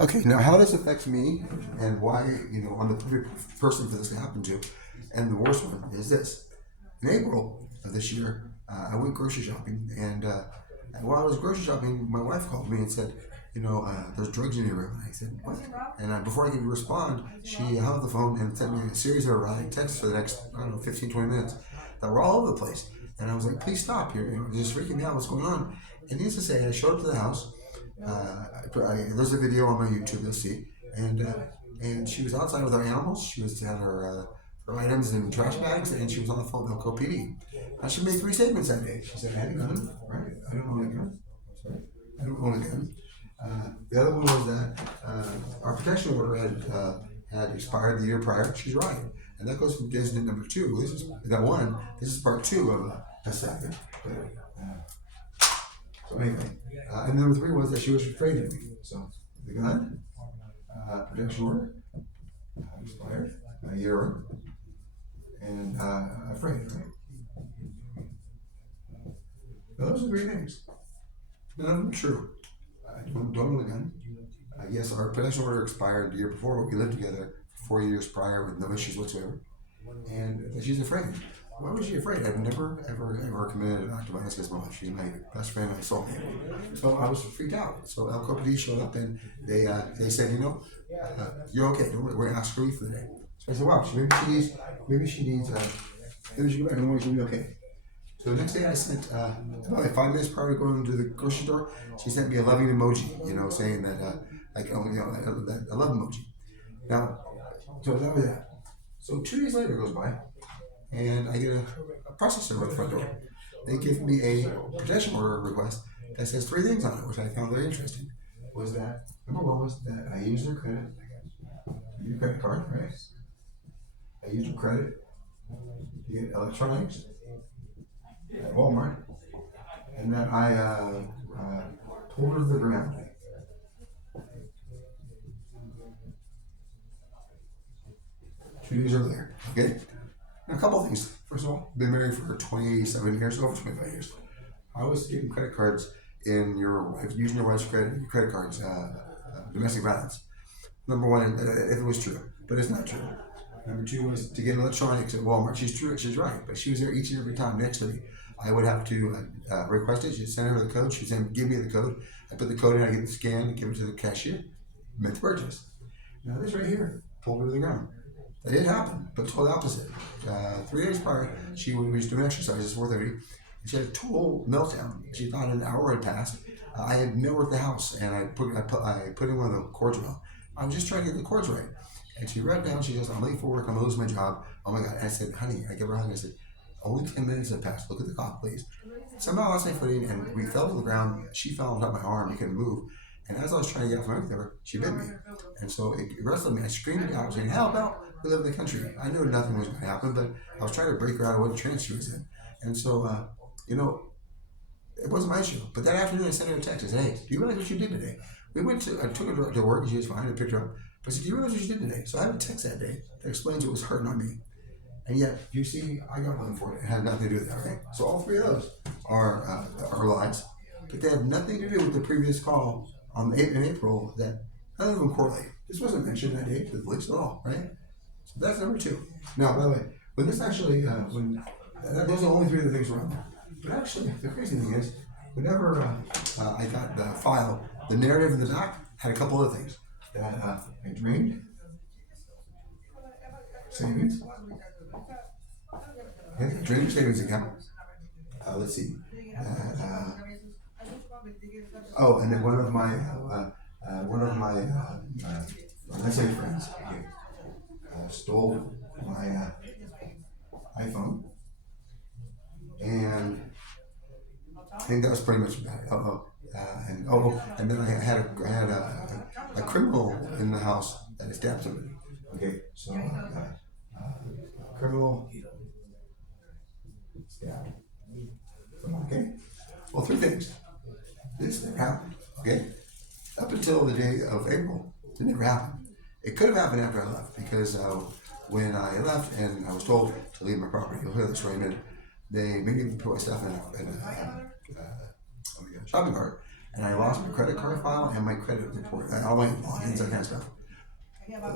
Okay, now how this affects me and why, I'm the perfect person for this to happen to. And the worst one is this. In April of this year, I went grocery shopping, and while I was grocery shopping, my wife called me and said, there's drugs in your room. And I said, what? And before I could respond, she hung up the phone and sent me a series of erratic texts for the next, 15, 20 minutes that were all over the place. And I was like, please stop. You're just freaking me out. What's going on? And needless to say, I showed up to the house. There's a video on my YouTube, you'll see. And she was outside with her animals. She had her items in trash bags, and she was on the phone with PiTe. Now, she made three statements that day. She said, I had a gun, right? I don't own a gun. Sorry. I don't own a gun. The other one was that our protection order had expired the year prior. She's right. And that goes from incident number two. This is part two of a second. So anyway, and number three was that she was afraid of me. So the gun, protection order, expired a year, and afraid. Right? Now, those are three things. None of them true. I don't own a gun. Yes, our protection order expired the year before, but we lived together 4 years prior with no issues whatsoever. And that she's afraid. Why was she afraid? I've never, ever committed an act of violence against my wife. She's my best friend, my soulmate. So I was freaked out. So LCOPD showed up and they said, you're okay. We're going to ask for you for the day. So I said, wow, maybe she needs, maybe she go back and she'll be okay. So the next day I sent, about 5 minutes prior to going to the grocery store, she sent me a loving emoji, saying that, that a love emoji. Now, so that was that. So 2 days later goes by, and I get a processor at the front door. They give me a protection order request that says three things on it, which I found very interesting. Was that, number one was that I used her credit card, right? I used her credit to get electronics at Walmart, and that I pulled her to the ground. Two days earlier, okay? And a couple of things. First of all, been married for 27 years, over 25 years. I was getting credit cards using your wife's credit cards, domestic violence. Number one, if it was true, but it's not true. Number two was to get electronics at Walmart. She's right, but she was there each and every time next to me. I would have to request it. She'd send her the code. She'd give me the code. I put the code in. I get the scan, give it to the cashier, make the purchase. Now this right here, pulled her to the ground. That did happen, but total opposite. 3 days prior, we was doing exercises, 4:30, and she had a total meltdown. She thought an hour had passed. I had nowhere at the house, and I put in one of the cords wrong. I was just trying to get the cords right. And she wrote down, she goes, I'm late for work, I'm gonna lose my job. Oh my God. And I said, honey, I gave her a hug. I said, only 10 minutes have passed. Look at the clock, please. Somehow I lost my footing, and we fell to the ground. She fell on top of my arm. I couldn't move. And as I was trying to get off my arm, she bit me. And so it wrestled me. I screamed out, saying, help out. We live in the country. I knew nothing was going to happen, but I was trying to break her out of what trance she was in. And so, it wasn't my issue. But that afternoon, I sent her a text. I said, hey, do you realize what you did today? I took her to work, and she was fine. I picked her up. But I said, do you realize what you did today? So I have a text that day that explains what was hurting on me. And yet, you see, I got one for it. It had nothing to do with that, right? So all three of those are lies. But they have nothing to do with the previous call in April that none of them correlate. This wasn't mentioned that day to the police at all, right? So that's number two. Now, by the way, when this actually, those are the only three of the things around there. But actually, the crazy thing is, whenever I got the file, the narrative in the back had a couple of things. That I drained savings. Drained your savings account. Let's see. And then one of my let's say friends stole my iPhone, and I think that was pretty much about it. And then I had a criminal in the house that stabbed somebody. Okay, so criminal stabbed. Okay, well, three things. This never happened. Okay, up until the day of April, it never happened. It could have happened after I left, because when I left and I was told to leave my property, you'll hear this right in a minute. They made me put my stuff in a shopping cart. and I lost my credit card file and my credit report, all my logins, that kind of stuff.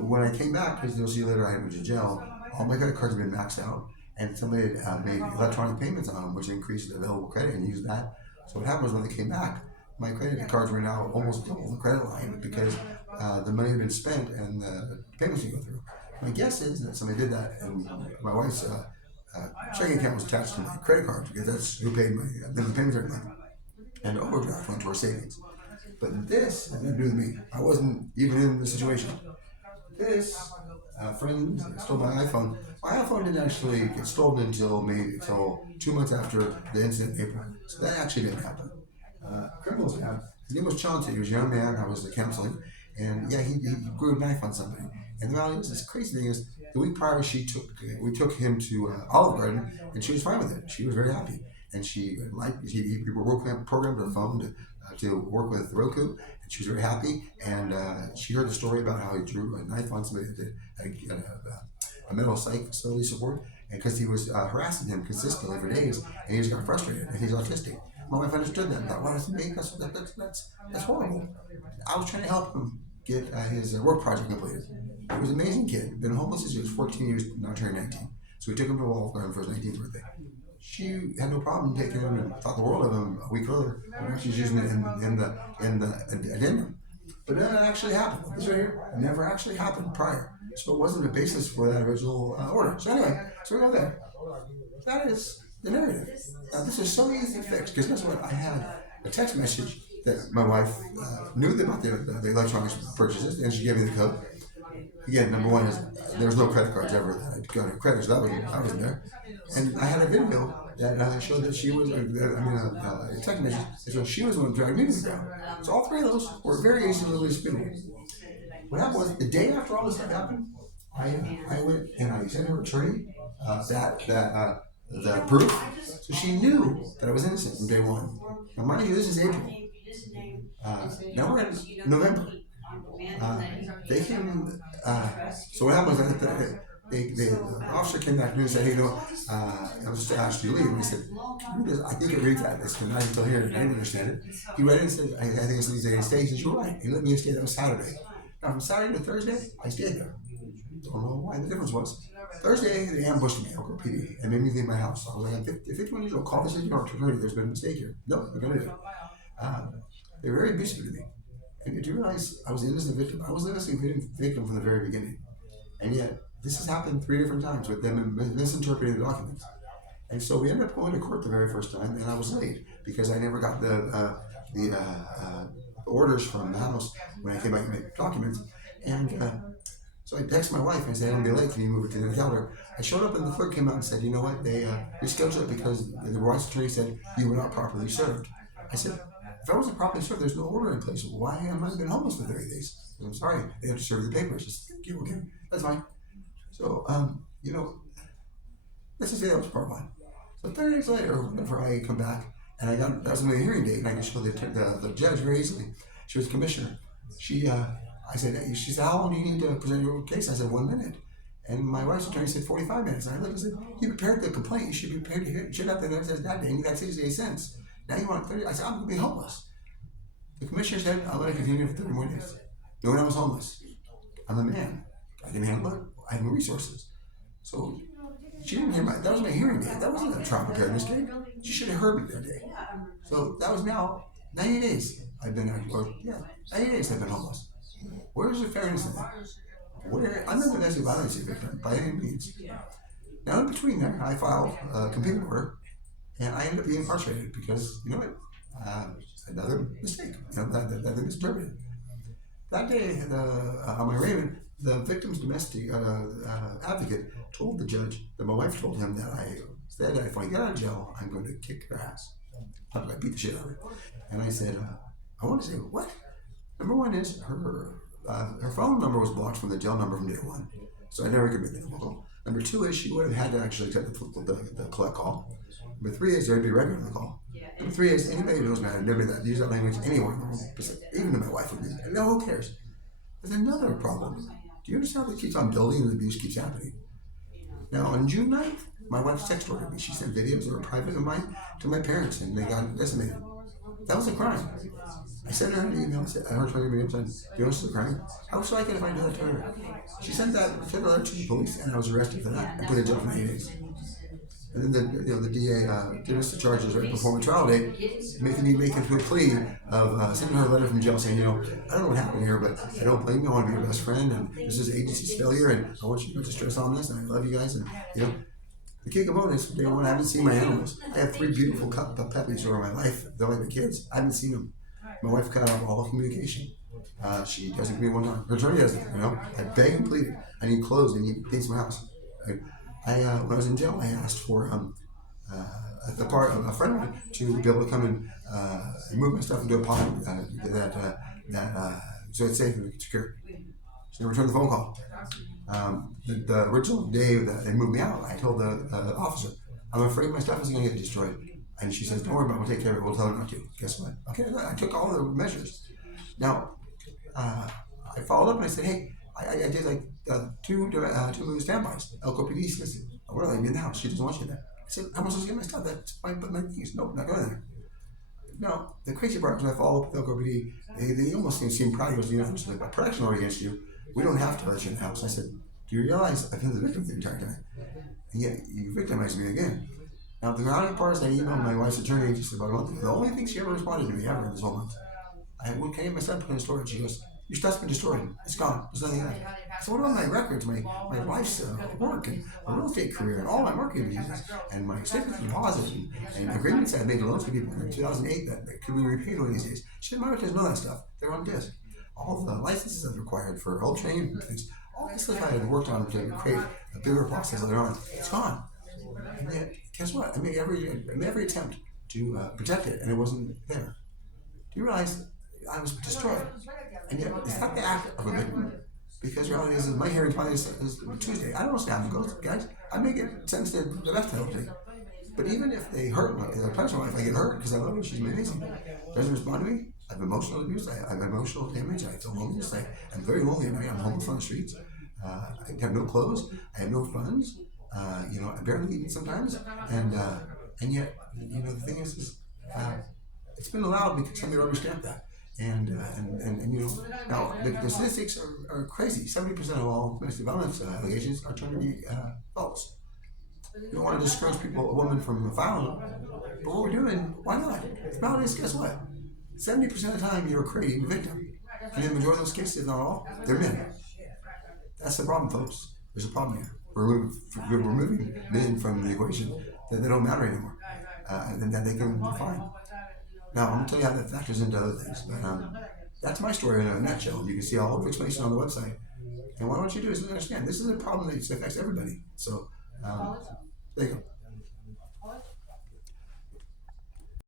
When I came back, because you'll see later I went to jail, all my credit cards had been maxed out, and somebody had made electronic payments on them, which increased the available credit, and used that. So what happened was when they came back, my credit cards were now almost double the credit line because the money had been spent and the payments didn't go through. My guess is that somebody did that, and my wife's checking account was attached to my credit card because that's who paid my the payments every month, and the overdraft went to our savings. But this had nothing to do with me. I wasn't even in the situation. This friend stole my iPhone. My iPhone didn't actually get stolen until 2 months after the incident in April. So that actually didn't happen. Criminals have. His name was Chauncey. He was a young man. I was counseling, and yeah, he grew a knife on somebody. And the reality is, this crazy thing is, the week prior, we took him to Olive Garden, and she was fine with it. She was very happy, and he programmed her phone to work with Roku, and she was very happy. And she heard the story about how he drew a knife on somebody at a mental psych facility support, and because he was harassing him consistently for days, and he just got frustrated. And he's autistic. My wife understood that. That was me. That's horrible. I was trying to help him get his work project completed. He was an amazing kid. Been homeless since he was 14 years, now turned 19. So we took him to Olive Garden for his 19th birthday. She had no problem taking him and thought the world of him a week earlier. She's using it in the addendum. But then it actually happened. This right here never actually happened prior. So it wasn't the basis for that original order. So anyway, so we go there. That is the narrative. Now this is so easy to fix, because guess what? I had a text message that my wife knew about the electronic purchases, and she gave me the code. Again, number one is there was no credit cards ever that I got her credit, so that wasn't there. And I had a video that showed that she was, a text message, so she was the one who dragged me to the ground. So all three of those were very easily spinning. What happened was, the day after all this stuff happened, I went and I sent her attorney the proof, so she knew that I was innocent from day one. Now mind you, this is April. Now we're in November. They came. So what happened was that the officer came back to me and said, "Hey, I was just asked you to leave." And he said, "Can you I think it reads that. It's not until here, and I didn't understand it." He read it and said, "I think it's these days stay." He said, "You're right." He let me stay. That was Saturday. Now from Saturday to Thursday, I stayed there. Don't know why. The difference was Thursday they ambushed me. I'll PiTe and made me leave my house. I was like, "I'm 51 years old. Call the city attorney. There's been a mistake here." No, they're gonna do it. They were very abusive to me. And did you realize I was an innocent victim? I was an innocent victim from the very beginning. And yet, this has happened 3 different times with them misinterpreting the documents. And so we ended up going to court the very first time, and I was late because I never got the orders from the house when I came back to make documents. And so I texted my wife and I said, "I'm going to be late. Can you move it to the calendar?" I showed up and the clerk came out and said, "You know what? They rescheduled it because the wife's attorney said you were not properly served." I said, "If I wasn't properly served, there's no order in place. Why am I been homeless for 30 days? I'm sorry, they have to serve the papers." I said, "Okay, that's fine." So, let's just say that was part one. So 30 days later, whenever I come back, and that was my hearing date, and I can show the judge very easily. She was commissioner. She said, "How long do you need to present your case?" I said, 1 minute. And my wife's attorney said 45 minutes. And I looked and said, "You prepared the complaint. You should be prepared to hear it. You should have the notice that day, and you got 68 cents. Now you want 30. I said, "I'm going to be homeless." The commissioner said, "I'm going to continue for 30 more days." Knowing I was homeless. I'm a man. I can handle it. I have no resources. So she didn't hear that was my hearing date. That wasn't a trial preparedness date. She should have heard me that day. So that was now 90 days I've been 90 days I've been homeless. Where's the fairness in that? I'm not a domestic violence victim by any means. Now in between there, I filed a completed order, and I ended up being incarcerated because, you know what, another mistake, another misinterpreted. That day, on my arraignment, the victim's domestic advocate told the judge that my wife told him that I said that if I get out of jail, I'm going to kick her ass. I beat the shit out of her. And I said, I want to say, what? Number one is her phone number was blocked from the jail number from day one, so I never could make the phone call. Number two is she would have had to actually take the collect call. Number three is there'd be regular on the call. Number three is anybody who knows me, I'd never use that language anywhere in the world, even to my wife would be. And no, who cares? There's another problem. Do you understand how it keeps on building and the abuse keeps happening? Now, on June 9th, my wife text ordered me. She sent videos that were private of mine to my parents, and they got decimated. That was a crime. I sent her an email, I heard her email saying, do you know this is a crime? How would I get if I did that to her? She sent a letter to the police, and I was arrested for that and put in jail for 8 days. And then the DA dismissed the charges right before my trial date, making me make it to a plea of sending her a letter from jail saying, I don't know what happened here, but I don't blame you. I want to be your best friend, and this is agency's failure, and I want you not to stress on this, and I love you guys, and the kick bonus, day one, I haven't seen my animals. I have 3 beautiful puppies over my life. They're like my kids. I haven't seen them. My wife cut off all communication. She doesn't give me one time. Her attorney doesn't, I beg and plead. I need clothes. I need things in my house. When I was in jail, I asked for the part of a friend of mine to be able to come and move my stuff into a pod so it's safe and secure. She never returned the phone call. The original day that they moved me out, I told the officer, I'm afraid my stuff is going to get destroyed. And she says, don't worry about it, we'll take care of it, we'll tell her not to. Guess what? Okay, I took all the measures. Now, I followed up and I said, hey, I did like two standbys. Elko PD says, we're letting you in the house, she doesn't want you there. I said, I'm supposed to get my stuff, that's my things. Nope, not going there. Now, the crazy part was when I followed up with Elko PD, they almost seemed proud of the universe, like a protection order against you. We don't have to let you in the house. I said, do you realize I've been the victim the entire time? And yet, you victimized me again. Now, the ironic part is I emailed my wife's attorney just about a month ago. The only thing she ever responded to me ever in this whole month. When I get my son put in storage, she goes, your stuff's been destroyed. It's gone. There's nothing left. So what about my records, my wife's work, and my real estate career, and all my marketing business, and my statements of deposit, and agreements I made loans to people in 2008 that could be repaid one of these days. She didn't mind know that stuff. They're on disk. All the licenses that are required for all training and things, all this stuff I had worked on to create a bigger process later on, it's gone. And yet, guess what? I made every attempt to protect it, and it wasn't there. Do you realize I was destroyed? And yet, it's not the act of a victim, because the reality is my hearing probably is Tuesday. I don't know what's going to happen, guys. I may get sentenced to the death penalty. But even if they hurt me, if they punish my wife, I get hurt because I love her, she's amazing. Doesn't respond to me. I have emotional abuse. I have emotional damage. I feel homeless. I'm very lonely at night. I'm homeless on the streets. I have no clothes. I have no funds. I barely eat sometimes. And yet, the thing is it's been allowed because somebody already stamped that. And now the statistics are crazy. 70% of all domestic violence allegations are turned to be false. You don't want to discourage a woman from filing, but what we're doing, why not? The reality is, guess what? 70% of the time you're creating a victim. And in the majority of those cases, if not all, they're men. That's the problem, folks. There's a problem here. We're removing men from the equation, that they don't matter anymore. And that they can define. Now, I'm going to tell you how that factors into other things. But that's my story in a nutshell. You can see all of the explanation on the website. And what I want you to do is understand, this is a problem that affects everybody. So, there you go.